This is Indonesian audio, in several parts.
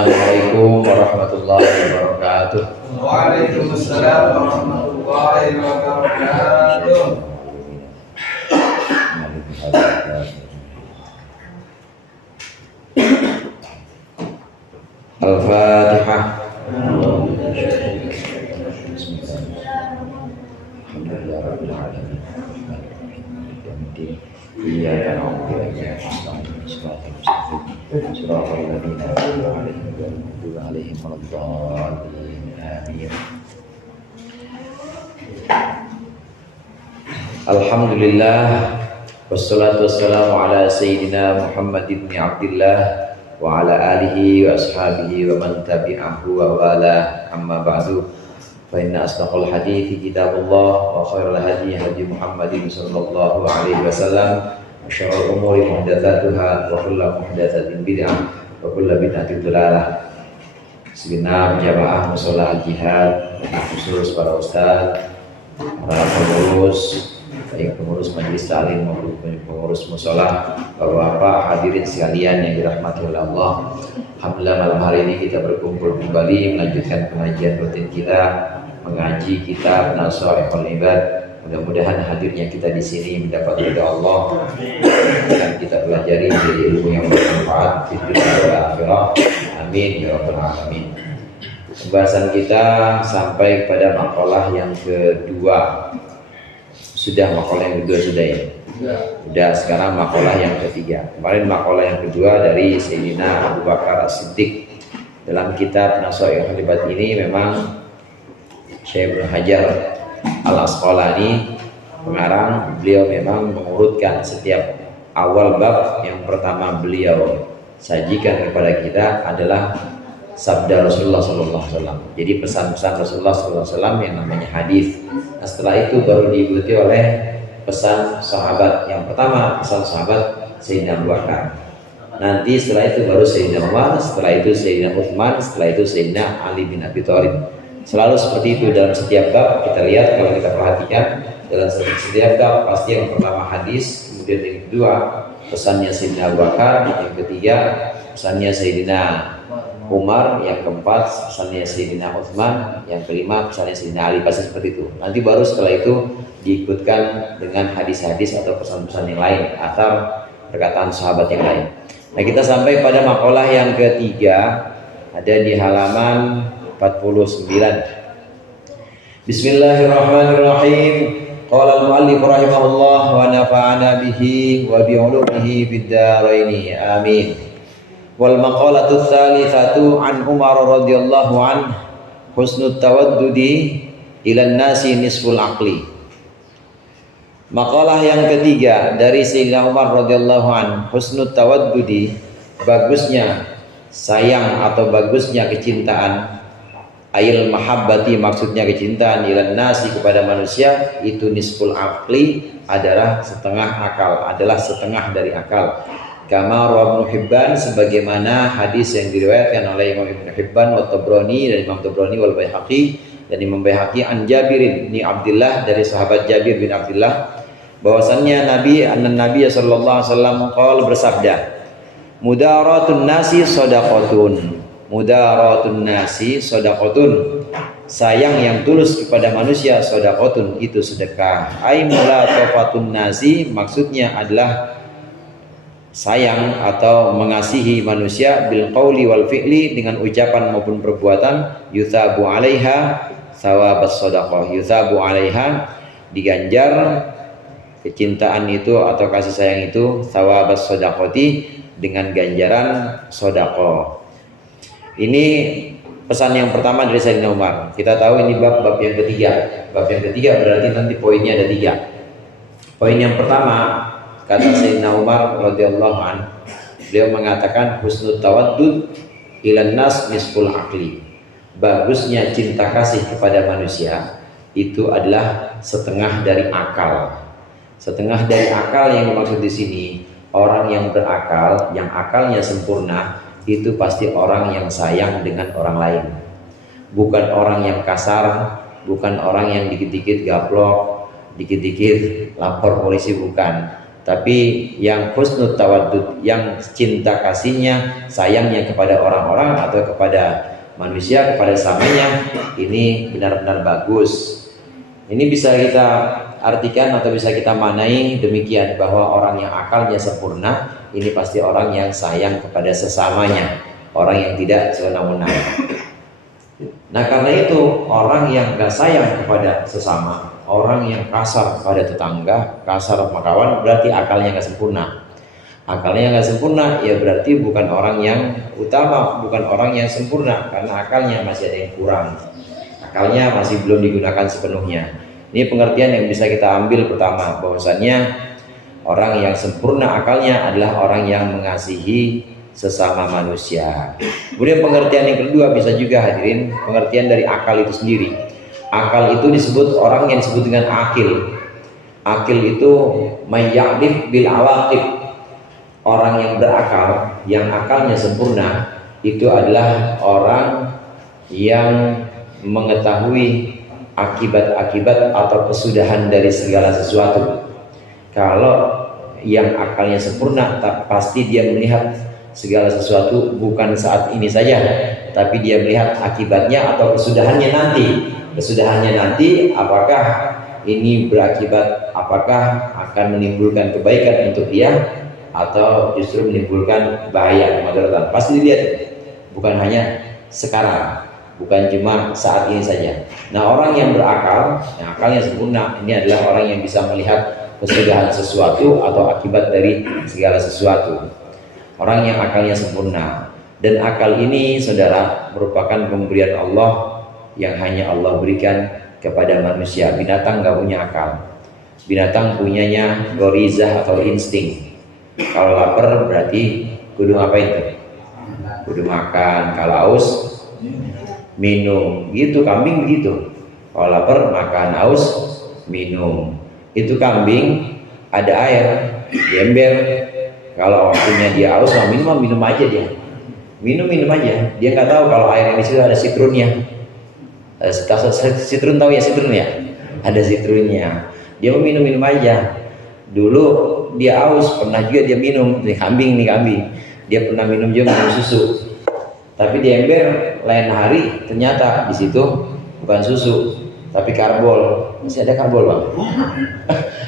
Assalamualaikum warahmatullahi wabarakatuh. Waalaikumsalam warahmatullahi wabarakatuh. Al-Fatihah. Iyyaka na'budu wa iyyaka nasta'in shiratal ladzina an'amta 'alaihim ghairil maghdubi 'alaihim waladdallin. Amin. Alhamdulillah wassalatu wassalamu ala sayyidina Muhammad ibn Abdillah wa ala alihi wa ashabihi wa man tabi'ahu wa wala, amma ba'du. Fa inna asdaqal hadithi kitabullah wa khairal hadi hadi Muhammadin sallallahu alaihi wasallam wa syarrul umuri muhdatsatuha wa kullu muhdatsatin bid'ah wa kullu bid'atin dhalalah. Segenap jamaah mushola al-jihad, khusus para ustaz, para pengurus, baik pengurus majelis taklim maupun pengurus mushola, bapak-bapak hadirin sekalian yang dirahmati oleh Allah. Alhamdulillah malam hari ini kita berkumpul kembali melanjutkan pengajian rutin kita, mengaji kitab Nasaihul Ibad. Mudah-mudahan hadirnya kita di sini mendapat ridha Allah dan kita pelajari ilmu yang bermanfaat di dunia dan akhirat. Amin ya rabbal alamin. Pembahasan kita sampai pada makalah yang kedua. Sudah makalah yang kedua sudah ya? Sudah, sekarang makalah yang ketiga. Kemarin makalah yang kedua dari Sayyidina Abu Bakar As-Siddiq. Dalam kitab Nasaihul Ibad ini memang Syekh Ibnu Hajar Al-Asqalani pengarang, beliau memang mengurutkan setiap awal bab. Yang pertama beliau sajikan kepada kita adalah sabda Rasulullah SAW. Jadi pesan-pesan Rasulullah SAW yang namanya hadis. Nah, setelah itu baru diikuti oleh pesan sahabat. Yang pertama pesan sahabat Sayyidina Abu Bakar. Nanti setelah itu baru Sayyidina Umar, setelah itu Sayyidina Utsman, setelah itu Sayyidina Ali bin Abi Thalib. Selalu seperti itu dalam setiap bab. Kita lihat, kalau kita perhatikan dalam setiap bab pasti yang pertama hadis, kemudian yang kedua pesannya Sayyidina Abu Bakar, yang ketiga pesannya Sayyidina Umar, yang keempat pesannya Sayyidina Utsman, yang kelima pesannya Sayyidina Ali. Pasti seperti itu. Nanti baru setelah itu diikutkan dengan hadis-hadis atau pesan-pesan yang lain atau perkataan sahabat yang lain. Nah, kita sampai pada makalah yang ketiga, ada di halaman 49. Bismillahirrahmanirrahim. Qala al-muallif rahimahullah wa nafa'ana bihi wa bi 'ulumihi fid dharain. Amin. Wal maqalatu tsalitsatu an Umar radhiyallahu an husnut tawaddudi ila nasi nisful aqli. Makalah yang ketiga dari Sayyidina Umar radhiyallahu an, husnut tawaddudi, bagusnya sayang atau bagusnya kecintaan, ayil mahabbati maksudnya kecintaan, ilan nasi kepada manusia, itu nisful aqli adalah setengah akal, adalah setengah dari akal. Kama rawahu Ibnu Hibban, sebagaimana hadis yang diriwayatkan oleh Imam Ibnu Hibban wa Tabrani dan Imam Tabrani wal Baihaqi dan Imam Baihaqi an Jabir bin Abdullah, dari sahabat Jabir bin Abdullah, bahwasannya Nabi sallallahu alaihi wasallam qala, bersabda, mudaratun nasi shadaqatun. Mudaratun nasi shadaqatun, sayang yang tulus kepada manusia, shadaqatun itu sedekah. Ai mulatafatun nasi, maksudnya adalah sayang atau mengasihi manusia, bil qauli wal fi'li, dengan ucapan maupun perbuatan, yuthabu 'alaiha thawabas shadaqah. Yuthabu 'alaiha, diganjar kecintaan itu atau kasih sayang itu, thawabas shadaqati, dengan ganjaran sedekah. Ini pesan yang pertama dari Sayyidina Umar. Kita tahu ini bab yang ketiga. Bab yang ketiga berarti nanti poinnya ada 3. Poin yang pertama, kata Sayyidina Umar radhiyallahu an, beliau mengatakan husnul tawaddud ilan nas nisful aqli. Bagusnya cinta kasih kepada manusia itu adalah setengah dari akal. Setengah dari akal yang dimaksud di sini, orang yang berakal, yang akalnya sempurna, itu pasti orang yang sayang dengan orang lain. Bukan orang yang kasar, bukan orang yang dikit-dikit gaplok, dikit-dikit lapor polisi, bukan. Tapi yang husnul tawaddud, yang cinta kasihnya, sayangnya kepada orang-orang atau kepada manusia, kepada samanya, ini benar-benar bagus. Ini bisa kita artikan atau bisa kita manai demikian, bahwa orang yang akalnya sempurna ini pasti orang yang sayang kepada sesamanya, orang yang tidak sewenang-wenang. Nah karena itu orang yang gak sayang kepada sesama, orang yang kasar kepada tetangga, kasar sama kawan, berarti akalnya gak sempurna. Akalnya gak sempurna ya berarti bukan orang yang utama, bukan orang yang sempurna, karena akalnya masih ada yang kurang, akalnya masih belum digunakan sepenuhnya. Ini pengertian yang bisa kita ambil pertama, bahwasannya orang yang sempurna akalnya adalah orang yang mengasihi sesama manusia. Kemudian pengertian yang kedua bisa juga hadirin, pengertian dari akal itu sendiri. Akal itu disebut, orang yang disebut dengan akil. Akil itu mayya'rif bil awaqib. Orang yang berakal, yang akalnya sempurna, itu adalah orang yang mengetahui akibat-akibat atau kesudahan dari segala sesuatu. Kalau yang akalnya sempurna, pasti dia melihat segala sesuatu bukan saat ini saja, tapi dia melihat akibatnya atau kesudahannya nanti. Kesudahannya nanti apakah ini berakibat, apakah akan menimbulkan kebaikan untuk dia atau justru menimbulkan bahaya, kemudaratan. Pasti dilihat, bukan hanya sekarang, bukan cuma saat ini saja. Nah orang yang berakal, yang akalnya sempurna, ini adalah orang yang bisa melihat kesudahan sesuatu atau akibat dari segala sesuatu. Orang yang akalnya sempurna. Dan akal ini saudara merupakan pemberian Allah yang hanya Allah berikan kepada manusia. Binatang gak punya akal. Binatang punyanya gorizah atau insting. Kalau lapar berarti kudu ngapain tuh? Kudu makan. Kalau haus minum. Gitu, kambing begitu. Kalau lapar makan, haus minum. Itu kambing ada air di ember. Kalau waktunya dia haus mau minum aja dia. Minum aja. Dia nggak tahu kalau air ini situ ada sitrunnya. Sitrun tahu ya sitrun ya? Ada sitrunnya. Dia mau minum aja. Dulu dia haus, pernah juga dia minum. Nih kambing. Dia pernah minum juga minum susu. Tapi di ember lain hari ternyata di situ bukan susu, tapi karbol. Masih ada karbol bang.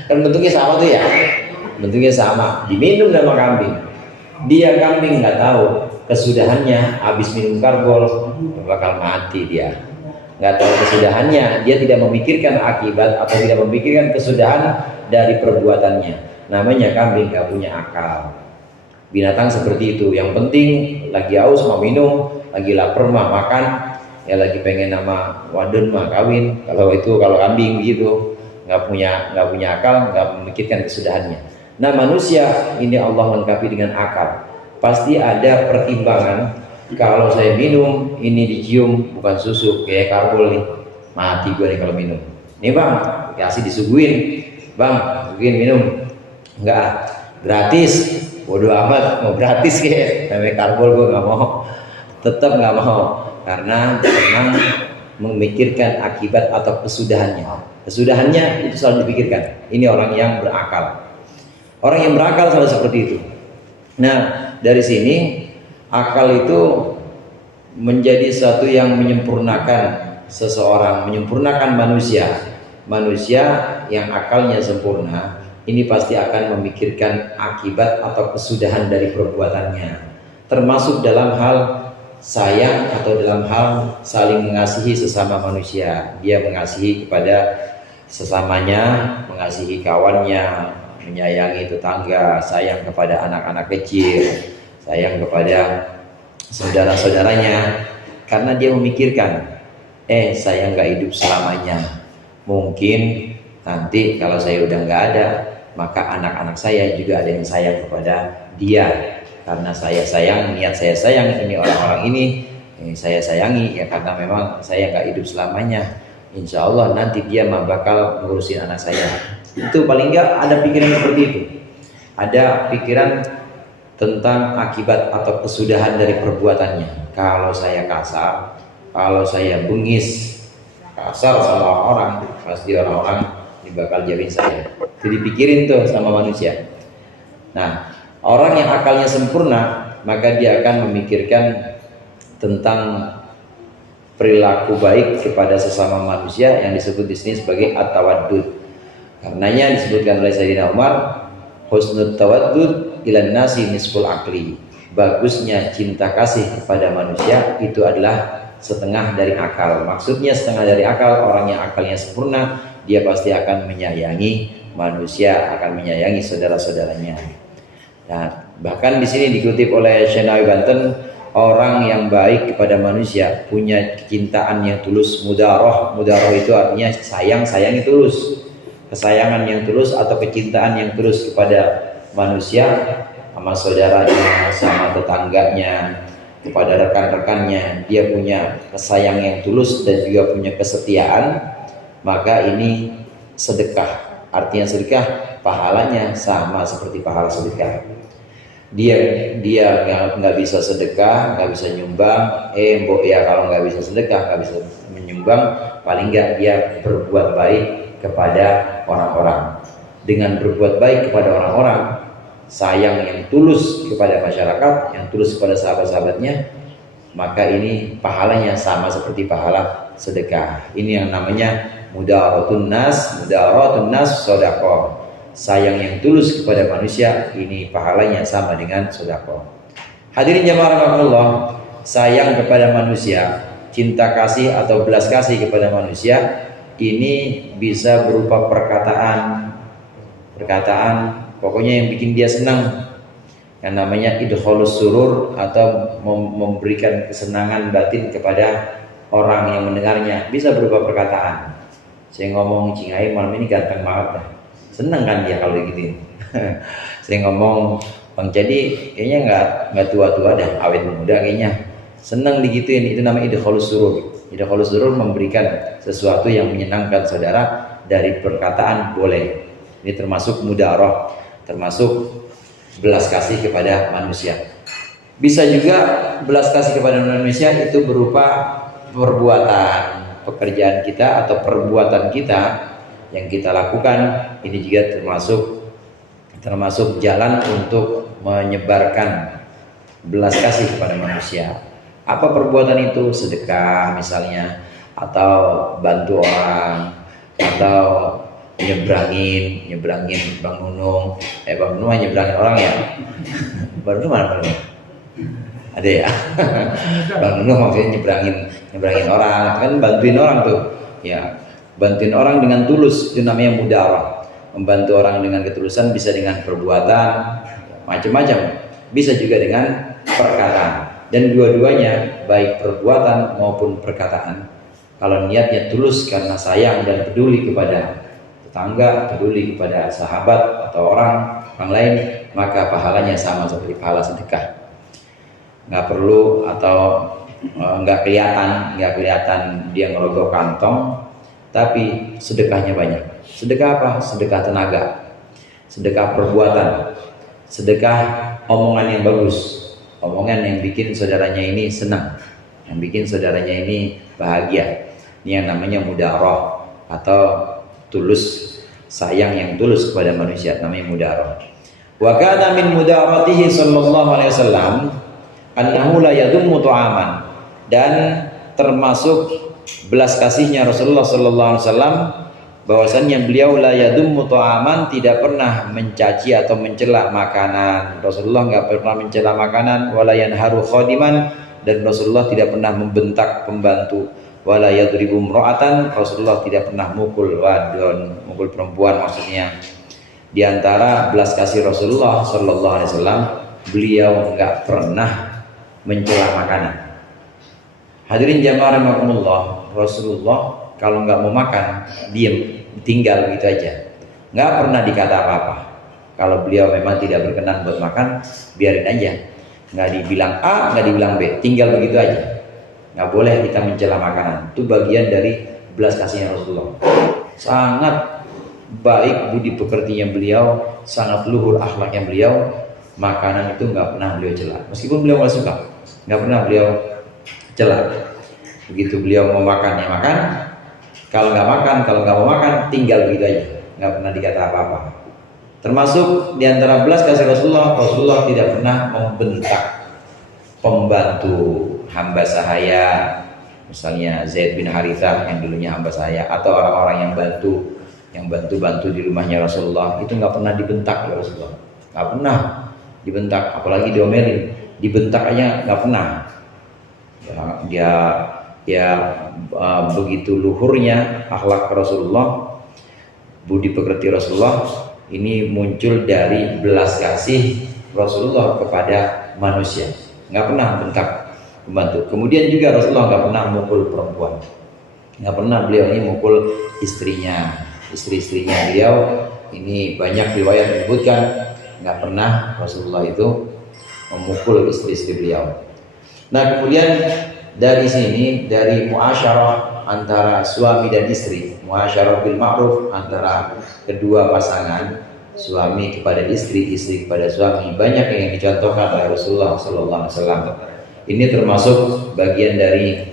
Kan bentuknya sama tuh ya. Bentuknya sama, diminum sama kambing. Dia kambing nggak tahu kesudahannya, habis minum karbol bakal mati dia. Nggak tahu kesudahannya, dia tidak memikirkan akibat atau tidak memikirkan kesudahan dari perbuatannya. Namanya kambing nggak punya akal. Binatang seperti itu. Yang penting lagi haus mau minum, lagi lapar mah makan, ya lagi pengen nama wadon mah kawin. Kalau kambing begitu, nggak punya akal, nggak memikirkan kesudahannya. Nah manusia ini Allah lengkapi dengan akal. Pasti ada pertimbangan. Kalau saya minum ini dicium bukan susu, kayak karbol nih, mati gue nih kalau minum. Nih bang, kasih disuguhin, bang, suguhin minum. Enggak, gratis. Bodoh amat, mau gratis kayak namanya karbol gue nggak mau. Tetap nggak mau, karena memang memikirkan akibat atau kesudahannya. Kesudahannya itu selalu dipikirkan. Ini orang yang berakal. Orang yang berakal selalu seperti itu. Nah, dari sini akal itu menjadi satu yang menyempurnakan seseorang, menyempurnakan manusia. Manusia yang akalnya sempurna, ini pasti akan memikirkan akibat atau kesudahan dari perbuatannya. Termasuk dalam hal sayang atau dalam hal saling mengasihi sesama manusia. Dia mengasihi kepada sesamanya, mengasihi kawannya, menyayangi tetangga, sayang kepada anak-anak kecil, sayang kepada saudara-saudaranya, karena dia memikirkan, saya nggak hidup selamanya, mungkin nanti kalau saya udah nggak ada, maka anak-anak saya juga ada yang sayang kepada dia, karena saya sayang, niat saya sayang ini orang-orang ini saya sayangi ya karena memang saya nggak hidup selamanya. Insya Allah nanti dia bakal ngurusin anak saya. Itu paling nggak ada pikiran seperti itu. Ada pikiran tentang akibat atau kesudahan dari perbuatannya. Kalau saya kasar, kalau saya bengis, kasar sama orang, pasti orang-orang ini bakal jauhin saya. Jadi pikirin tuh sama manusia. Nah, orang yang akalnya sempurna, maka dia akan memikirkan tentang perilaku baik kepada sesama manusia yang disebut di sini sebagai at-tawaddud. Karenanya disebutkan oleh Sayyidina Umar, husnul tawaddud ilan nasi nisful akli. Bagusnya cinta kasih kepada manusia itu adalah setengah dari akal. Maksudnya setengah dari akal, orang yang akalnya sempurna, dia pasti akan menyayangi manusia, akan menyayangi saudara-saudaranya. Nah, bahkan di sini dikutip oleh Syenawi Banten, orang yang baik kepada manusia punya kecintaan yang tulus, mudaroh. Mudaroh itu artinya sayang yang tulus, kesayangan yang tulus atau kecintaan yang tulus kepada manusia, sama saudaranya, sama tetangganya, kepada rekan-rekannya. Dia punya kesayang yang tulus dan juga punya kesetiaan, maka ini sedekah. Artinya sedekah pahalanya sama seperti pahala sedekah. Dia nggak bisa sedekah, nggak bisa nyumbang. Mbok ya, kalau nggak bisa sedekah, nggak bisa menyumbang, paling nggak dia berbuat baik kepada orang-orang. Dengan berbuat baik kepada orang-orang, sayang yang tulus kepada masyarakat, yang tulus kepada sahabat-sahabatnya, maka ini pahalanya sama seperti pahala sedekah. Ini yang namanya mudaratun nas sedekah. Sayang yang tulus kepada manusia, ini pahalanya sama dengan sedekah. Hadirin jamaah rahimakumullah, sayang kepada manusia, cinta kasih atau belas kasih kepada manusia, ini bisa berupa perkataan, pokoknya yang bikin dia senang, yang namanya idkhalus surur, atau memberikan kesenangan batin kepada orang yang mendengarnya. Bisa berupa perkataan. Saya ngomong Cingai malam ini ganteng banget dah. Seneng kan dia kalau gitu. Saya ngomong Bang Jadi kayaknya nggak tua-tua dah, awet muda kayaknya. Seneng digituin, itu namanya idkhalus surur. Idkhalus surur memberikan sesuatu yang menyenangkan saudara dari perkataan boleh. Ini termasuk mudaroh, termasuk belas kasih kepada manusia. Bisa juga belas kasih kepada manusia itu berupa perbuatan, pekerjaan kita atau perbuatan kita yang kita lakukan. Ini juga termasuk jalan untuk menyebarkan belas kasih kepada manusia. Apa perbuatan itu? Sedekah misalnya, atau bantu orang, atau nyebrangin Bang Nunung. Bang Nunung nyebrangin orang ya. Bang Nunung mana Bang Nunung? Ada ya. Bang Nunung maksudnya nyebrangin orang, kan bantuin orang tuh. Ya, bantuin orang dengan tulus, itu namanya mudarah. Membantu orang dengan ketulusan bisa dengan perbuatan macam-macam, bisa juga dengan perkataan. Dan dua-duanya, baik perbuatan maupun perkataan, kalau niatnya tulus karena sayang dan peduli kepada tetangga, peduli kepada sahabat atau orang lain, maka pahalanya sama seperti pahala sedekah. Nggak perlu atau nggak kelihatan dia ngerogoh kantong, tapi sedekahnya banyak. Sedekah apa? Sedekah tenaga, sedekah perbuatan, sedekah omongan yang bagus, omongan yang bikin saudaranya ini senang, yang bikin saudaranya ini bahagia. Ini yang namanya mudaroh atau tulus, sayang yang tulus kepada manusia, namanya mudaroh. Wa kana min mudaratihi sallallahu alaihi wasallam annahu la yadummu tu'aman, dan termasuk belas kasihnya Rasulullah sallallahu alaihi wasallam bahwasannya beliau la yadummu tu'aman, tidak pernah mencaci atau mencela makanan. Rasulullah enggak pernah mencela makanan. Wala yanharu khadiman, dan Rasulullah tidak pernah membentak pembantu. Wala yadribu imra'atan, Rasulullah tidak pernah mukul wadon, mukul perempuan maksudnya. Di antara belas kasih Rasulullah sallallahu alaihi wasallam, beliau enggak pernah mencela makanan. Hadirin jamaah rahimakumullah, Rasulullah kalau nggak mau makan, diem, tinggal begitu aja, nggak pernah dikata apa-apa. Kalau beliau memang tidak berkenan buat makan, biarin aja, nggak dibilang A, nggak dibilang B, tinggal begitu aja. Nggak boleh kita mencela makanan. Itu bagian dari belas kasihnya Rasulullah. Sangat baik budi pekertinya beliau, sangat luhur akhlaknya beliau. Makanan itu nggak pernah beliau cela, meskipun beliau nggak suka, nggak pernah beliau cela. Begitu beliau mau makan ya makan, kalau nggak mau makan tinggal begitu aja, nggak pernah dikata apa-apa. Termasuk di antara belas kasih Rasulullah, Rasulullah tidak pernah membentak pembantu hamba sahaya, misalnya Zaid bin Harithah yang dulunya hamba sahaya, atau orang-orang yang bantu di rumahnya Rasulullah, itu nggak pernah dibentak oleh Rasulullah, nggak pernah dibentak, apalagi diomelin, dibentak aja nggak pernah. Begitu luhurnya akhlak Rasulullah, budi pekerti Rasulullah ini muncul dari belas kasih Rasulullah kepada manusia, nggak pernah bentak pembantu. Kemudian juga Rasulullah nggak pernah mukul perempuan, nggak pernah beliau ini mukul istrinya, istri-istrinya beliau. Ini banyak riwayat menyebutkan nggak pernah Rasulullah itu memukul istri-istri beliau. Nah, kemudian dari sini, dari muasyarah antara suami dan istri, muasyarah bil ma'ruf antara kedua pasangan, suami kepada istri, istri kepada suami, banyak yang dicontohkan oleh Rasulullah SAW. Ini termasuk bagian dari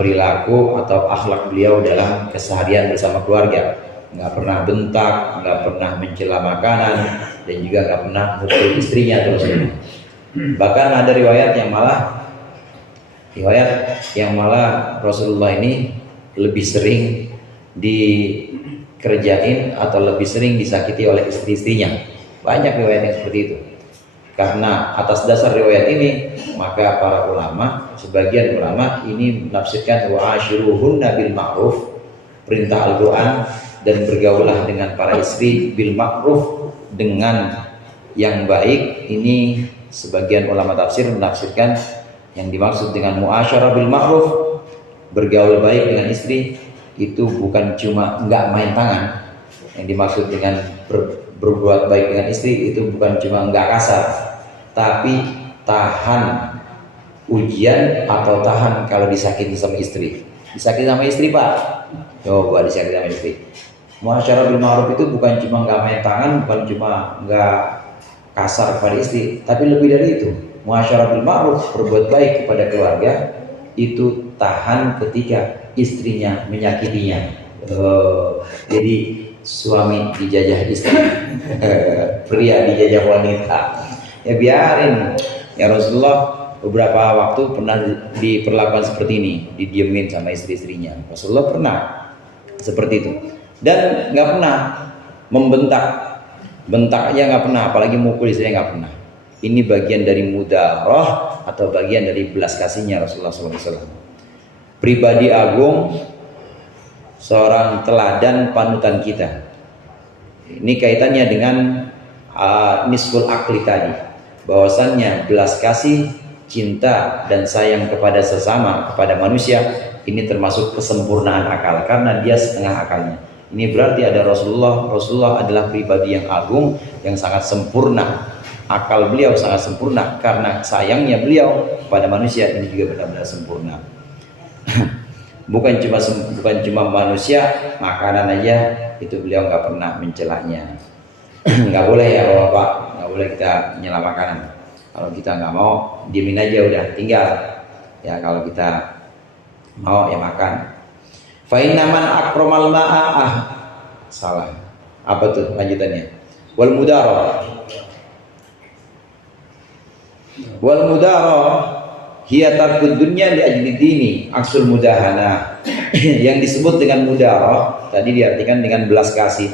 perilaku atau akhlak beliau dalam keseharian bersama keluarga. Nggak pernah bentak, nggak pernah mencela makanan, dan juga nggak pernah mukul istrinya terus. Bahkan ada riwayat yang malah Rasulullah ini lebih sering dikerjain atau lebih sering disakiti oleh istri-istrinya. Banyak riwayat yang seperti itu. Karena atas dasar riwayat ini, maka para ulama, sebagian ulama ini menafsirkan wa ashiruhunna bil ma'ruf, perintah Al-Quran, dan bergaulah dengan para istri bil ma'ruf, dengan yang baik. Ini sebagian ulama tafsir menafsirkan yang dimaksud dengan muasyarah bil ma'ruf, bergaul baik dengan istri, itu bukan cuma enggak main tangan. Yang dimaksud dengan berbuat baik dengan istri itu bukan cuma enggak kasar, tapi tahan ujian atau tahan kalau disakiti sama istri. Disakiti sama istri, Pak, coba disakiti sama istri. Muasyarah bil ma'ruf itu bukan cuma enggak main tangan, bukan cuma enggak kasar kepada istri, tapi lebih dari itu. Muasyarah bil ma'ruf, berbuat baik kepada keluarga, itu tahan ketika istrinya menyakitinya. Jadi suami dijajah istri, pria dijajah wanita. Ya biarin. Ya Rasulullah beberapa waktu pernah diperlakukan seperti ini, didiemin sama istri-istrinya. Rasulullah pernah seperti itu, dan nggak pernah membentak. Bentak aja nggak pernah, apalagi mukul istrinya nggak pernah. Ini bagian dari mudarah atau bagian dari belas kasihnya Rasulullah SAW. Pribadi agung, seorang teladan panutan kita. Ini kaitannya dengan nisful akli tadi, bahwasannya belas kasih, cinta dan sayang kepada sesama, kepada manusia, ini termasuk kesempurnaan akal, karena dia setengah akalnya. Ini berarti ada Rasulullah adalah pribadi yang agung, yang sangat sempurna. Akal beliau sangat sempurna, karena sayangnya beliau kepada manusia ini juga benar-benar sempurna. bukan cuma manusia, makanan aja itu beliau nggak pernah mencelanya. Nggak boleh ya Bapak, nggak boleh kita nyela makanan. Kalau kita nggak mau, diemin aja udah, tinggal. Ya kalau kita mau ya makan. Fa innaman akramal ma'ah, salah. Apa tuh lanjutannya? Wal mudarah hiya tarkud dunya li ajli dini, aksul mudahana. Yang disebut dengan mudarah tadi diartikan dengan belas kasih.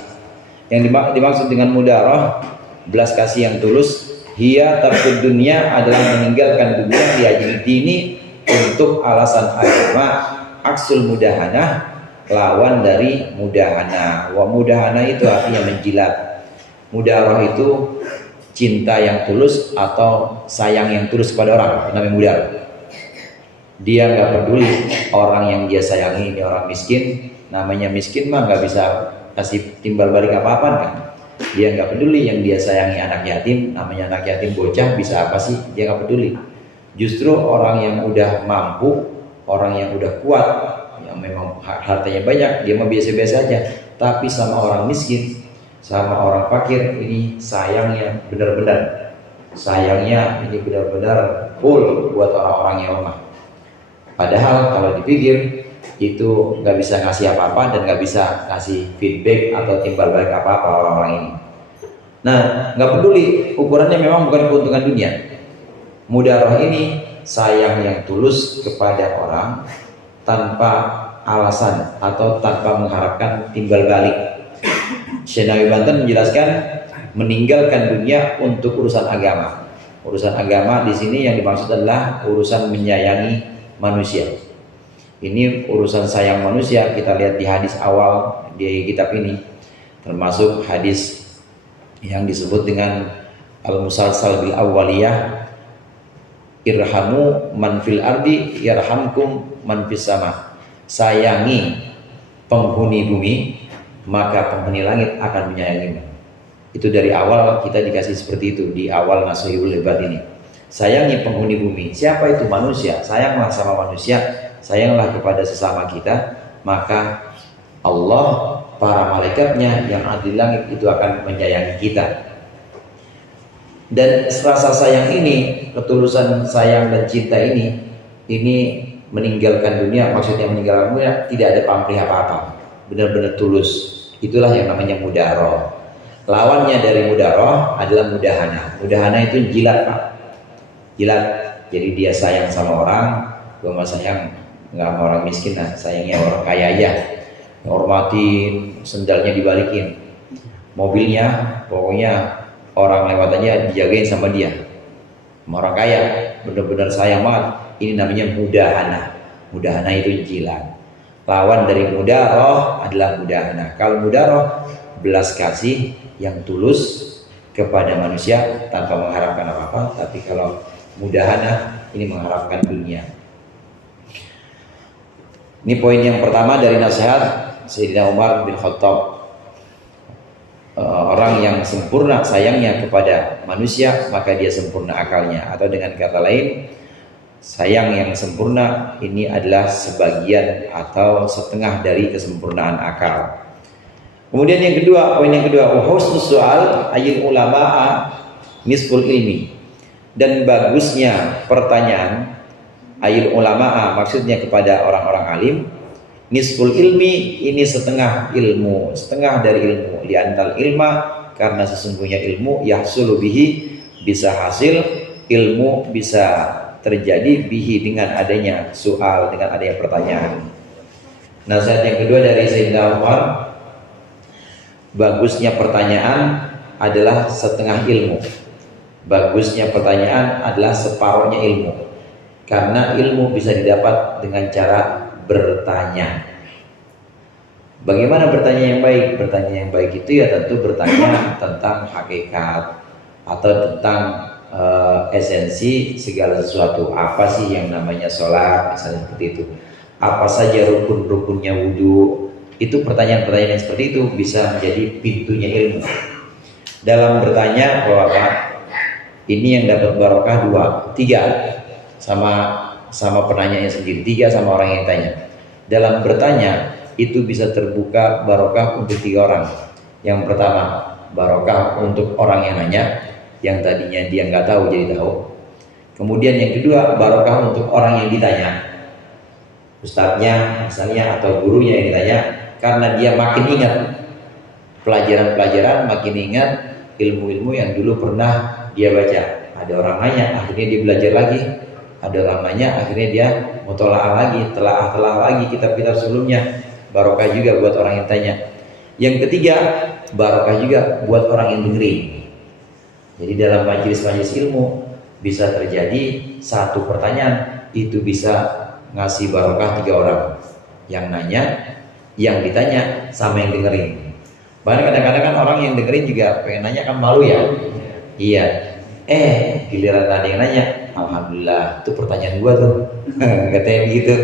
Yang dimaksud dengan mudarah, belas kasih yang tulus, hiya tarkud dunya adalah meninggalkan dunia li ajli dini, untuk alasan agama. Aksul mudahana, lawan dari mudahana. Wa mudahana itu artinya menjilat. Mudarah itu cinta yang tulus atau sayang yang tulus kepada orang, namanya mudarah. Dia nggak peduli orang yang dia sayangi ini orang miskin, namanya miskin mah nggak bisa kasih timbal balik apa-apa kan. Dia nggak peduli yang dia sayangi anak yatim, namanya anak yatim bocah, bisa apa sih, dia nggak peduli. Justru orang yang udah mampu, orang yang udah kuat, yang memang hartanya banyak, dia mah biasa-biasa aja. Tapi sama orang miskin, sama orang fakir, ini sayangnya benar-benar, sayangnya ini benar-benar full buat orang-orang yang lemah. Padahal kalau dipikir itu nggak bisa ngasih apa-apa dan nggak bisa ngasih feedback atau timbal balik apa-apa orang-orang ini. Nah, nggak peduli ukurannya, memang bukan keuntungan dunia. Mudaroh ini sayang yang tulus kepada orang tanpa alasan atau tanpa mengharapkan timbal balik. Syekh Nawawi Banten menjelaskan meninggalkan dunia untuk urusan agama. Urusan agama di sini yang dimaksud adalah urusan menyayangi manusia. Ini urusan sayang manusia, kita lihat di hadis awal di kitab ini, termasuk hadis yang disebut dengan al-musalsal bil awwaliyah, irhamu man fil ardi yarhamkum man fis sama. Sayangi penghuni bumi, maka penghuni langit akan menyayangimu. Itu dari awal kita dikasih seperti itu di awal Nasuhul Ibad ini. Sayangi penghuni bumi. Siapa itu? Manusia. Sayanglah sama manusia, sayanglah kepada sesama kita, maka Allah, para malaikatnya yang ada di langit itu akan menyayangi kita. Dan rasa sayang ini, ketulusan sayang dan cinta ini meninggalkan dunia. Maksudnya meninggalkan dunia tidak ada pamrih apa-apa, benar-benar tulus. Itulah yang namanya mudaroh. Lawannya dari mudaroh adalah mudahana. Mudahana itu jilat, Pak. Jilat. Jadi dia sayang sama orang, gue mah sayang nggak sama orang miskin, nah sayangnya orang kaya aja. Hormatin, sendalnya dibalikin, mobilnya pokoknya orang lewat aja dijagain sama dia. Sama orang kaya benar-benar sayang banget. Ini namanya mudahana. Mudahana itu jilat. Lawan dari mudaroh adalah mudahana. Kalau mudaroh, belas kasih yang tulus kepada manusia tanpa mengharapkan apa-apa. Tapi kalau mudahana, ini mengharapkan dunia. Ini poin yang pertama dari nasihat Sayyidina Umar bin Khattab. Orang yang sempurna sayangnya kepada manusia, maka dia sempurna akalnya. Atau dengan kata lain, sayang yang sempurna ini adalah sebagian atau setengah dari kesempurnaan akal. Kemudian yang kedua, poin yang kedua, husnus su'al ayil ulama'a nisful ilmi. Dan bagusnya pertanyaan ayil ulama'a, maksudnya kepada orang-orang alim. Nisful ilmi, ini setengah ilmu, setengah dari ilmu. Li'antal ilma, karena sesungguhnya ilmu yahsulu bihi, bisa hasil, ilmu bisa terjadi bihi dengan adanya soal, dengan adanya pertanyaan. Nasihat yang kedua dari Sayyidina Umar, bagusnya pertanyaan adalah setengah ilmu. Bagusnya pertanyaan adalah separuhnya ilmu. Karena ilmu bisa didapat dengan cara bertanya. Bagaimana bertanya yang baik? Bertanya yang baik itu ya tentu bertanya tentang hakikat atau tentang esensi segala sesuatu. Apa sih yang namanya sholat, misalnya seperti itu. Apa saja rukun-rukunnya wudhu. Itu pertanyaan-pertanyaan yang seperti itu bisa menjadi pintunya ilmu. Dalam bertanya, Bapak, ini yang dapat barokah 2, 3 sama penanyanya sendiri, 3 sama orang yang tanya. Dalam bertanya itu bisa terbuka barokah untuk 3 orang. Yang pertama, barokah untuk orang yang nanya, yang tadinya dia nggak tahu jadi tahu. Kemudian yang kedua, barokah untuk orang yang ditanya, ustadznya misalnya atau gurunya yang ditanya, karena dia makin ingat pelajaran-pelajaran, makin ingat ilmu-ilmu yang dulu pernah dia baca. Ada orang nanya, akhirnya dia belajar lagi. Ada orang nanya, akhirnya dia mutola'ah lagi, telah lagi kitab-kitab sebelumnya. Barokah juga buat orang yang tanya. Yang ketiga, barokah juga buat orang yang dengerin. Jadi dalam majelis-majelis ilmu bisa terjadi satu pertanyaan itu bisa ngasih barokah 3 orang. Yang nanya, yang ditanya, sama yang dengerin. Bahkan kadang-kadang kan orang yang dengerin juga pengen nanya kan malu ya. Iya. Giliran ada yang nanya, alhamdulillah, itu pertanyaan gua tuh. Katanya begitu.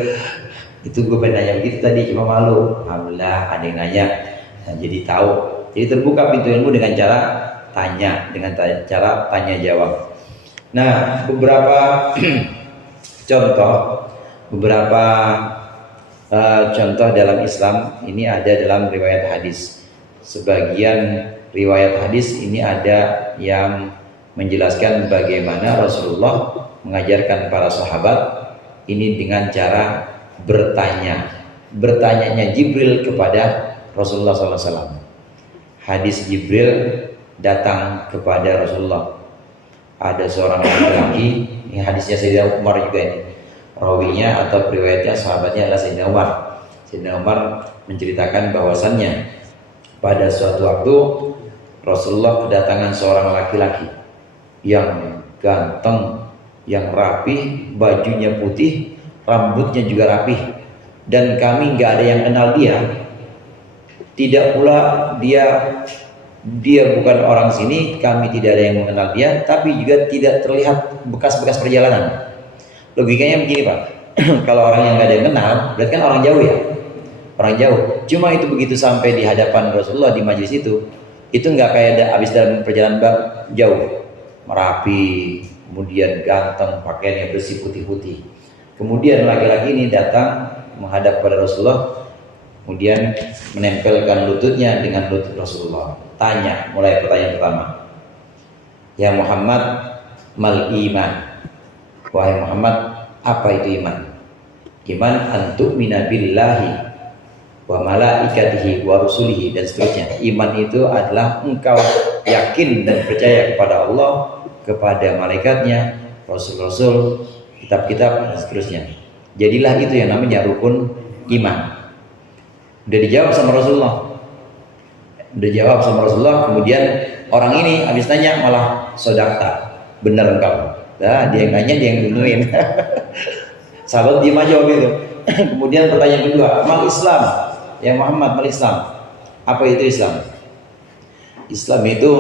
Itu gue pengen nanya begitu tadi, cuma malu. Alhamdulillah ada yang nanya. Nah, jadi tahu. Jadi terbuka pintu ilmu dengan cara tanya, dengan cara tanya jawab. Nah, beberapa contoh dalam Islam ini ada dalam riwayat hadis. Sebagian riwayat hadis ini ada yang menjelaskan bagaimana Rasulullah mengajarkan para sahabat ini dengan cara bertanya. Bertanyanya Jibril kepada Rasulullah SAW. Hadis Jibril datang kepada Rasulullah. Ada seorang laki-laki, ini hadisnya Sayyidina Umar juga ini. Rawinya atau riwayatnya sahabatnya adalah Sayyidina Umar. Sayyidina Umar menceritakan bahwasannya pada suatu waktu Rasulullah kedatangan seorang laki-laki yang ganteng, yang rapi, bajunya putih, rambutnya juga rapi, dan kami nggak ada yang kenal dia. Tidak pula dia bukan orang sini, kami tidak ada yang mengenal dia, tapi juga tidak terlihat bekas-bekas perjalanan. Logikanya begini Pak, kalau orang yang nggak ada yang kenal, berarti kan orang jauh ya, orang jauh. Cuma itu begitu sampai di hadapan Rasulullah di majelis itu nggak kayak ada habis dalam perjalanan jauh, merapi, kemudian ganteng, pakaiannya bersih putih-putih. Kemudian laki-laki ini datang menghadap pada Rasulullah, kemudian menempelkan lututnya dengan lutut Rasulullah. Tanya, mulai pertanyaan pertama. Ya Muhammad, mal iman? Wahai Muhammad, apa itu iman? Iman antu'mina billahi wa malaikatihi wa rusulihi, dan seterusnya. Iman itu adalah engkau yakin dan percaya kepada Allah, kepada malaikatnya, rasul-rasul, kitab-kitab, dan seterusnya. Jadilah itu yang namanya rukun iman. Udah dijawab sama Rasulullah. Kemudian orang ini habis nanya malah sodakta, benar engkau. Nah, dia yang nanya, dia yang benerin. Sahabat diem aja waktu itu. Kemudian pertanyaan kedua, mal Islam? Ya Muhammad, mal Islam? Apa itu Islam? Islam itu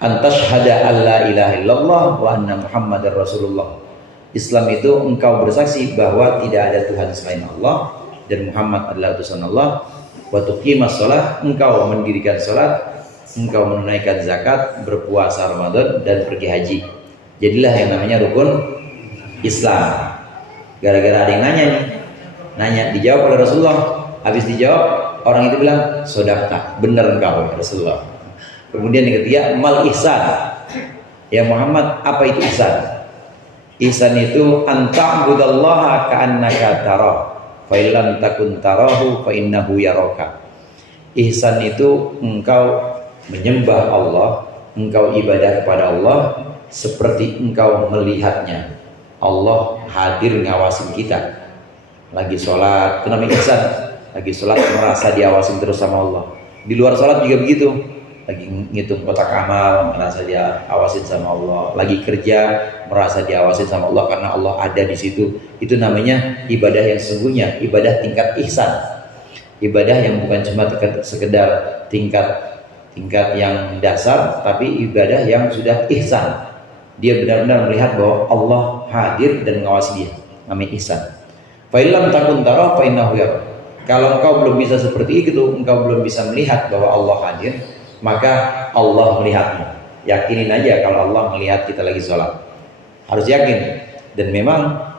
antashhada alla ilaha illallah wa anna Muhammadar Rasulullah. Islam itu engkau bersaksi bahwa tidak ada Tuhan selain Allah dan Muhammad adalah utusan Allah. Wa tuqimas shalah, engkau mendirikan salat, engkau menunaikan zakat, berpuasa Ramadan, dan pergi haji. Jadilah yang namanya rukun Islam. Gara-gara ada yang nanya, dijawab oleh Rasulullah. Habis dijawab, orang itu bilang, sodakta, benar engkau ya Rasulullah. Kemudian yang ketiga, mal ihsan. Ya Muhammad, apa itu ihsan? Ihsan itu anta'budallaha ka'annaka tarah, fa illam takun tarahu fa innahu yaraka. Ihsan itu engkau menyembah Allah, engkau ibadah kepada Allah seperti engkau melihatnya. Allah hadir ngawasin kita. Lagi sholat, itu namanya ihsan. Lagi sholat merasa diawasin terus sama Allah. Di luar sholat juga begitu. Lagi ngitung kotak amal, merasa dia awasin sama Allah. Lagi kerja, merasa diawasin sama Allah karena Allah ada di situ. Itu namanya ibadah yang sesungguhnya, ibadah tingkat ihsan. Ibadah yang bukan cuma sekedar tingkat yang dasar, tapi ibadah yang sudah ihsan. Dia benar-benar melihat bahwa Allah hadir dan mengawasi dia. Namanya ihsan. Fa illam takun tara fa innahu yara. Kalau engkau belum bisa seperti itu, engkau belum bisa melihat bahwa Allah hadir, maka Allah melihatmu. Yakinin aja kalau Allah melihat kita lagi sholat. Harus yakin. Dan memang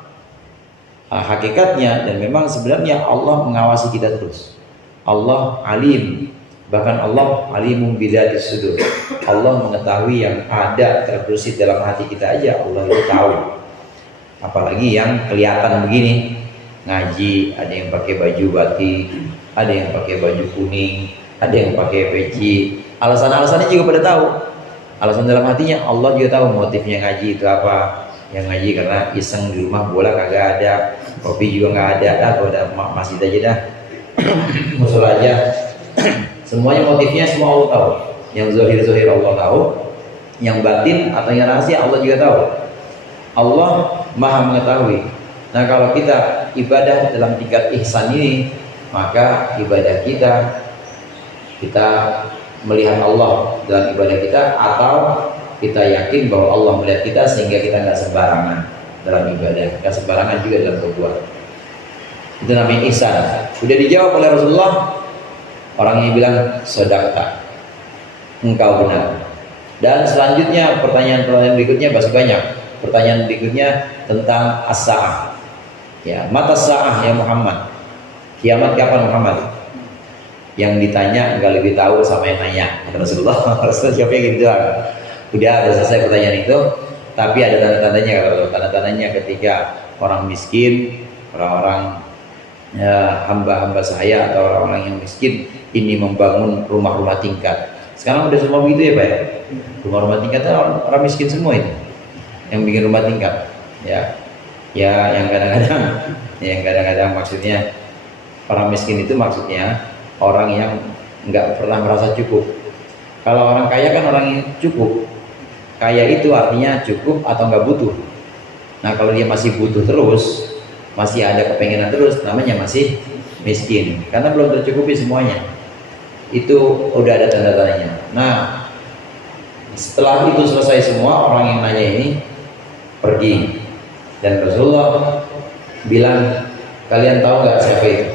hakikatnya, dan memang sebenarnya Allah mengawasi kita terus. Allah alim. Bahkan Allah alimun bidatis sudur. Allah mengetahui yang ada terbesit dalam hati kita aja, Allah itu tahu. Apalagi yang kelihatan begini. Ngaji, ada yang pakai baju batik, ada yang pakai baju kuning, ada yang pakai peci. Alasan-alasannya juga pada tahu. Alasan dalam hatinya Allah juga tahu motifnya ngaji itu apa. Yang ngaji karena iseng di rumah, bola kagak ada, kopi juga nggak ada. Kalau ada masjid aja dah, musul aja. Semuanya motifnya semua Allah tahu. Yang zahir Allah tahu, yang batin atau yang rahasia Allah juga tahu. Allah Maha mengetahui. Nah, kalau kita ibadah dalam tingkat ihsan ini, maka ibadah kita melihat Allah dalam ibadah kita, atau kita yakin bahwa Allah melihat kita sehingga kita nggak sembarangan dalam ibadah, nggak sembarangan juga dalam berbuat. Itu namanya ihsan. Sudah dijawab oleh Rasulullah, orangnya bilang sodakta, engkau benar. Dan selanjutnya pertanyaan berikutnya masih banyak. Pertanyaan berikutnya tentang as-sa'ah. Ya, mata sa'ah ya Muhammad. Kiamat kapan Muhammad? Yang ditanya enggak lebih tahu sama yang nanya. Rasulullah, siapa yang gitu? Udah selesai pertanyaan itu, tapi ada tanda-tandanya. Kalau tanda-tandanya ketika orang miskin, orang-orang hamba-hamba saya atau orang-orang yang miskin ini membangun rumah-rumah tingkat, Sekarang udah semua begitu ya Pak ya. Rumah-rumah tingkat orang miskin semua itu yang bikin rumah tingkat. Ya, yang kadang-kadang maksudnya orang miskin itu maksudnya orang yang nggak pernah merasa cukup. Kalau orang kaya kan orang yang cukup. Kaya itu artinya cukup atau nggak butuh. Nah kalau dia masih butuh terus, masih ada kepengenan terus, namanya masih miskin. Karena belum tercukupi semuanya. Itu udah ada tanda-tandanya. Nah setelah itu selesai semua, orang yang nanya ini pergi. Dan Rasulullah bilang, kalian tahu nggak siapa itu?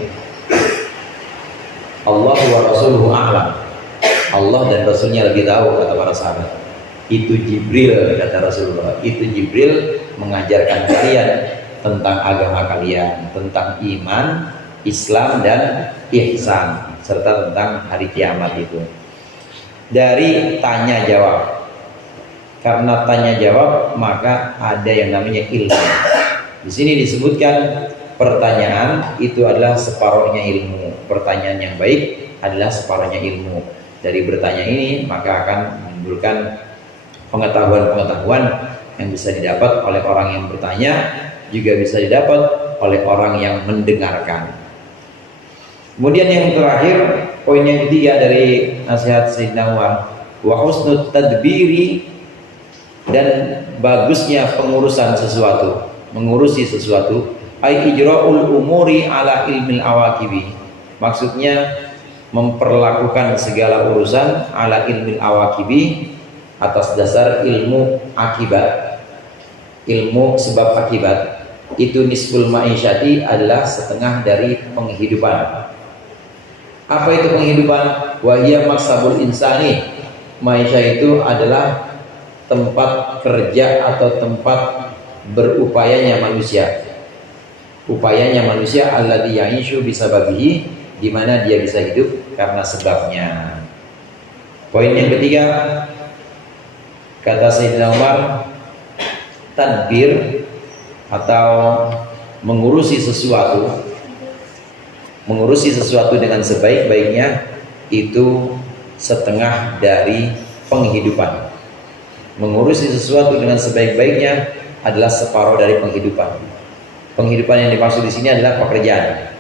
Allah wa Rasuluhu a'lam. Allah dan Rasulnya lebih tahu, kata para sahabat. Itu Jibril, kata Rasulullah. Itu Jibril mengajarkan kalian tentang agama kalian, tentang iman, Islam dan ihsan, serta tentang hari kiamat itu. Dari tanya jawab. Karena tanya jawab maka ada yang namanya ilmu. Di sini disebutkan pertanyaan itu adalah separuhnya ilmu. Pertanyaan yang baik adalah separuhnya ilmu. Dari bertanya ini maka akan menimbulkan pengetahuan-pengetahuan yang bisa didapat oleh orang yang bertanya, juga bisa didapat oleh orang yang mendengarkan. Kemudian yang terakhir, poin yang ketiga dari nasihat Sayyidina Umar, wa husnut tadbiri, dan bagusnya pengurusan sesuatu, mengurusi sesuatu, ai ijra'ul umuri ala ilmil awaqibi. Maksudnya memperlakukan segala urusan ala ilmil awaqibi, atas dasar ilmu akibat, ilmu sebab akibat. Itu nisful ma'isyati, adalah setengah dari penghidupan. Apa itu penghidupan? Wahia maksabul insani. Ma'isyah itu adalah tempat kerja atau tempat berupayanya manusia. Upayanya manusia alladzi ya'ishu bisababihi, di mana dia bisa hidup karena sebabnya. Poin yang ketiga, kata Sayyidina Umar, tadbir atau mengurusi sesuatu dengan sebaik-baiknya itu setengah dari penghidupan. Mengurusi sesuatu dengan sebaik-baiknya adalah separuh dari penghidupan. Penghidupan yang dimaksud di sini adalah pekerjaan.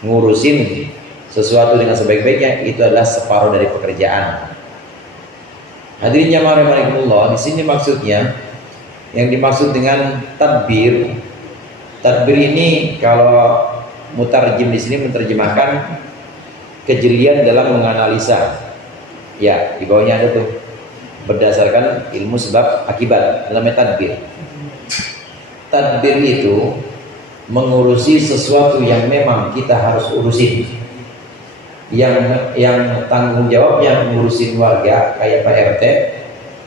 Ngurusin sesuatu dengan sebaik-baiknya itu adalah separuh dari pekerjaan. Hadirin jamaah rahimakumullah, di sini maksudnya yang dimaksud dengan tadbir ini kalau mutarjim di sini menerjemahkan kejelian dalam menganalisa. Ya, di bawahnya ada tuh, berdasarkan ilmu sebab akibat, namanya tadbir. Tadbir itu mengurusi sesuatu yang memang kita harus urusin, yang tanggung jawabnya mengurusin warga kayak Pak RT,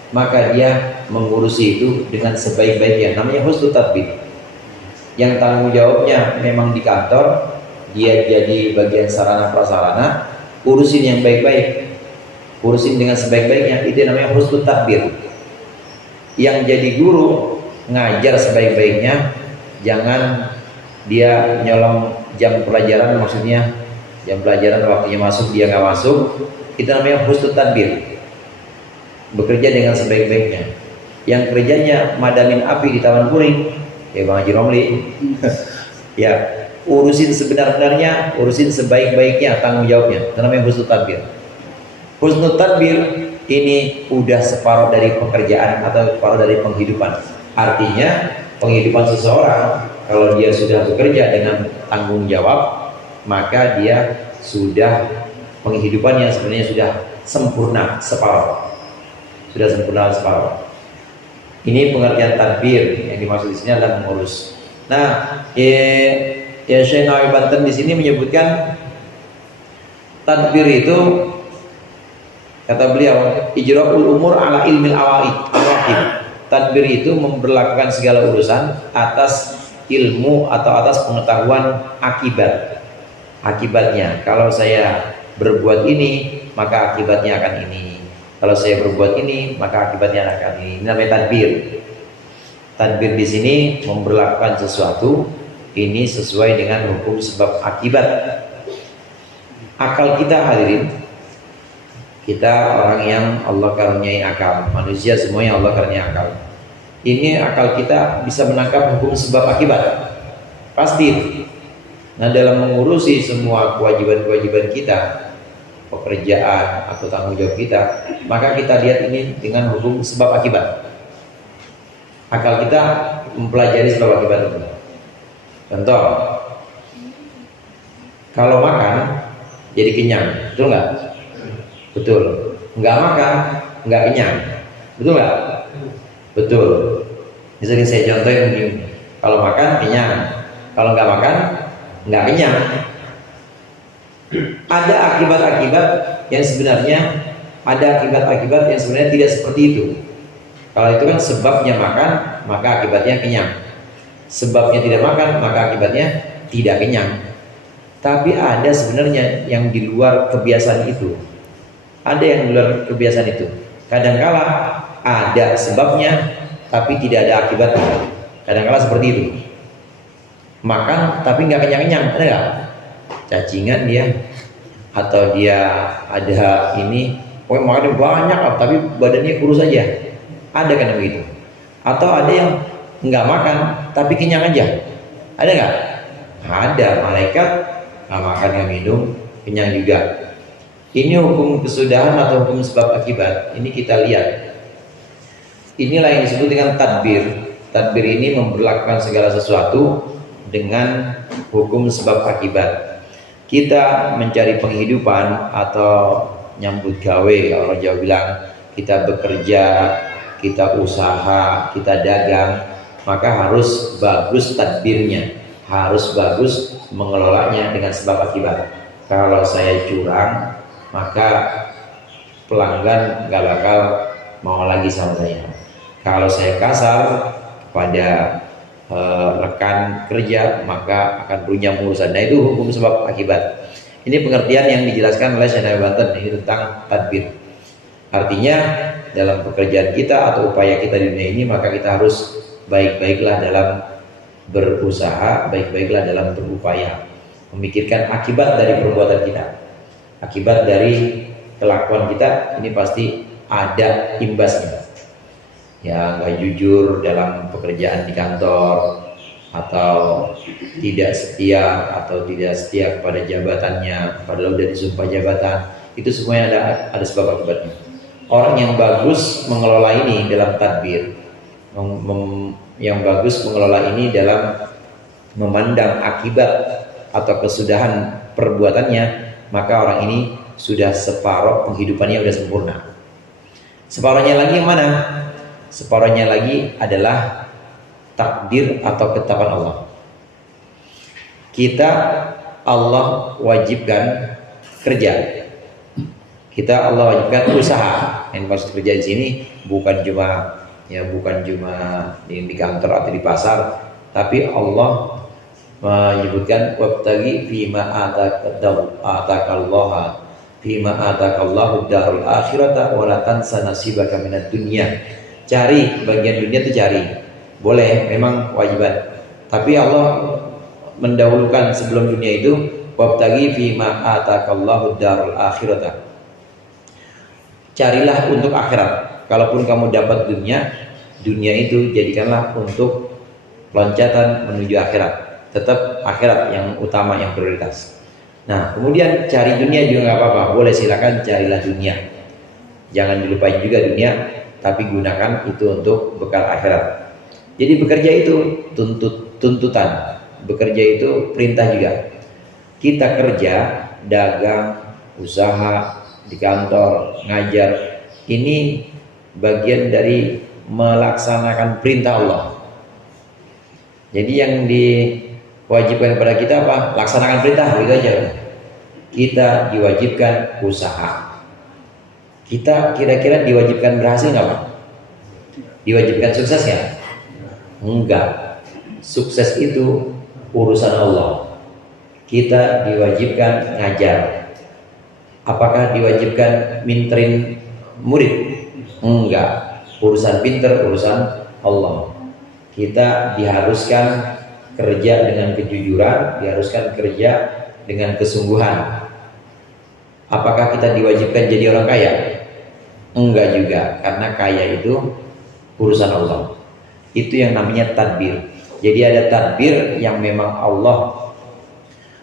maka dia mengurusi itu dengan sebaik-baiknya, namanya husnul tadbir. Yang tanggung jawabnya memang di kantor, dia jadi bagian sarana prasarana, urusin yang baik-baik, urusin dengan sebaik-baiknya, itu namanya husnul tadbir. Yang jadi guru ngajar sebaik-baiknya, jangan dia nyolong jam pelajaran, maksudnya jam pelajaran waktunya masuk dia nggak masuk, itu namanya husnul tadbir. Bekerja dengan sebaik-baiknya. Yang kerjanya madamin api di Taman Puring, ya Bang Haji Romli, ya urusin sebenar-benarnya, urusin sebaik-baiknya, tanggung jawabnya, itu namanya husnul tadbir. Husnul tadbir ini udah separuh dari pekerjaan atau separuh dari penghidupan. Artinya penghidupan seseorang kalau dia sudah bekerja dengan tanggung jawab, maka dia sudah, penghidupannya sebenarnya sudah sempurna separuh. Sudah sempurna separuh. Ini pengertian tadbir, yang dimaksud di sini adalah mengurus. Nah, Syekh Nawawi Banten di sini menyebutkan tadbir itu, kata beliau, ijra'ul umur ala ilmil awaqib. Tadbir itu memberlakukan segala urusan atas ilmu atau atas pengetahuan akibatnya. Kalau saya berbuat ini, maka akibatnya akan ini. Kalau saya berbuat ini, maka akibatnya akan ini. Ini namanya tadbir. Tadbir di sini memberlakukan sesuatu ini sesuai dengan hukum sebab akibat. Akal kita, hadirin, Kita orang yang Allah karuniai akal, manusia semuanya Allah karuniai akal. Ini akal kita bisa menangkap hukum sebab akibat, pasti. Nah, dalam mengurusi semua kewajiban-kewajiban kita, pekerjaan atau tanggung jawab kita, maka kita lihat ini dengan hukum sebab akibat. Akal kita mempelajari sebab akibat itu. Contoh, kalau makan jadi kenyang, betul nggak? Betul. Nggak makan, nggak kenyang, betul nggak? Betul. Misalnya saya contohin begini, kalau makan kenyang, kalau nggak makan nggak kenyang. Ada akibat-akibat yang sebenarnya tidak seperti itu. Kalau itu kan sebabnya makan, maka akibatnya kenyang. Sebabnya tidak makan, maka akibatnya tidak kenyang. Tapi ada sebenarnya yang di luar kebiasaan itu. Ada yang di luar kebiasaan itu. Kadangkala ada sebabnya, tapi tidak ada akibatnya. Kadangkala seperti itu. Makan tapi nggak kenyang-kenyang, ada nggak? Cacingan dia, atau dia ada ini, pokoknya makannya banyak, tapi badannya kurus aja. Ada kan begitu? Atau ada yang nggak makan tapi kenyang aja, ada nggak? Ada. Malaikat nggak makan nggak minum, kenyang juga. Ini hukum kesudahan atau hukum sebab akibat. Ini kita lihat. Inilah yang disebut dengan tadbir. Tadbir ini memberlakukan segala sesuatu dengan hukum sebab akibat. Kita mencari penghidupan atau nyambut gawe, kalau orang Jawa bilang, kita bekerja, kita usaha, kita dagang, maka harus bagus tadbirnya, harus bagus mengelolanya dengan sebab akibat. Kalau saya curang, maka pelanggan gak bakal mau lagi sama saya. Kalau saya kasar pada rekan kerja, maka akan runyam urusan. Nah, itu hukum sebab akibat. Ini pengertian yang dijelaskan oleh Syekh Banten ini tentang tadbir. Artinya dalam pekerjaan kita atau upaya kita di dunia ini, maka kita harus baik-baiklah dalam berusaha, baik-baiklah dalam berupaya, memikirkan akibat dari perbuatan kita, akibat dari kelakuan kita. Ini pasti ada imbasnya. Ya, nggak jujur dalam pekerjaan di kantor, atau tidak setia kepada jabatannya, padahal udah disumpah jabatan, itu semuanya ada sebab akibatnya. Orang yang bagus mengelola ini dalam tadbir, yang bagus mengelola ini dalam memandang akibat atau kesudahan perbuatannya, maka orang ini sudah separuh penghidupannya sudah sempurna. Separuhnya lagi yang mana? Separuhnya lagi adalah takdir atau ketetapan Allah. Kita Allah wajibkan kerja. Kita Allah wajibkan usaha. Yang maksud kerja di sini bukan cuma di kantor atau di pasar, tapi Allah menyebutkan wabtaghi fima atakallaha fima atakallahu darul akhirata wa la tansa nasibaka minad dunya. Cari bagian dunia itu cari, boleh, memang kewajiban. Tapi Allah mendahulukan sebelum dunia itu wabtaghi fima atakallahu darul akhirata. Carilah untuk akhirat. Kalaupun kamu dapat dunia itu jadikanlah untuk loncatan menuju akhirat. Tetap akhirat yang utama, yang prioritas. Nah, kemudian cari dunia juga nggak apa-apa, boleh, silakan carilah dunia. Jangan dilupain juga dunia, tapi gunakan itu untuk bekal akhirat. Jadi bekerja itu tuntutan, bekerja itu perintah juga. Kita kerja, dagang, usaha, di kantor, ngajar, ini bagian dari melaksanakan perintah Allah. Jadi yang diwajibkan kepada kita apa? Laksanakan perintah, gitu aja. Kita diwajibkan usaha. Kita kira-kira diwajibkan berhasil nggak, Pak? Diwajibkan sukses nggak? Enggak. Sukses itu urusan Allah. Kita diwajibkan ngajar. Apakah diwajibkan minterin murid? Enggak. Urusan pinter, urusan Allah. Kita diharuskan kerja dengan kejujuran, diharuskan kerja dengan kesungguhan. Apakah kita diwajibkan jadi orang kaya? Enggak juga, karena kaya itu urusan Allah. Itu yang namanya tadbir. Jadi ada tadbir yang memang Allah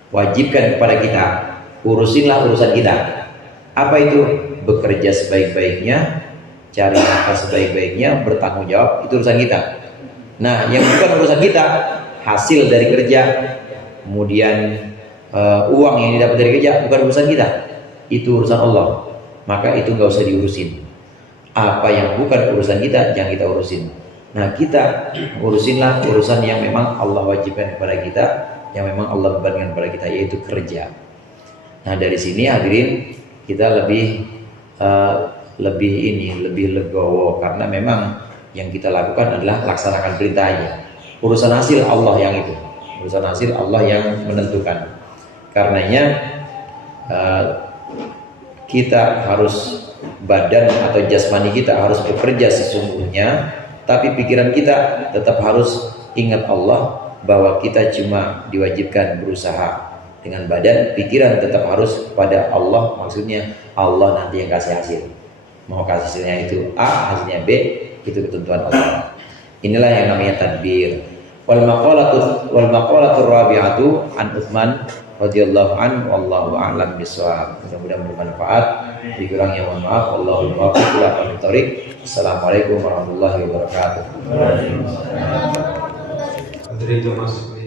wajibkan kepada kita, urusinlah urusan kita. Apa itu? Bekerja sebaik-baiknya, cari nafkah sebaik-baiknya, bertanggung jawab, itu urusan kita. Nah, yang bukan urusan kita, hasil dari kerja, kemudian uang yang didapat dari kerja, bukan urusan kita, itu urusan Allah. Maka itu nggak usah diurusin. Apa yang bukan urusan kita, jangan kita urusin. Nah, kita urusinlah urusan yang memang Allah wajibkan kepada kita, yang memang Allah bebankan kepada kita, yaitu kerja. Nah, dari sini hadirin kita lebih legowo, karena memang yang kita lakukan adalah laksanakan perintahnya. Urusan hasil Allah yang itu, urusan hasil Allah yang menentukan. Karenanya kita harus, badan atau jasmani kita harus bekerja sesungguhnya, tapi pikiran kita tetap harus ingat Allah, bahwa kita cuma diwajibkan berusaha. Dengan badan, pikiran tetap harus pada Allah, maksudnya Allah nanti yang kasih hasil. Mau kasih hasilnya itu A, hasilnya B, itu ketentuan Allah. Inilah yang namanya tadbir. Wal maqalatu rabi'atu an Utsman radhiyallahu anhu, wallahu a'lam bishawab. Mudah-mudahan bermanfaat. Dikurangnya mohon maaf. Allahul muwaffiq ila aqwamit thoriq. Assalamualaikum warahmatullahi wabarakatuh. Hadirin jemaah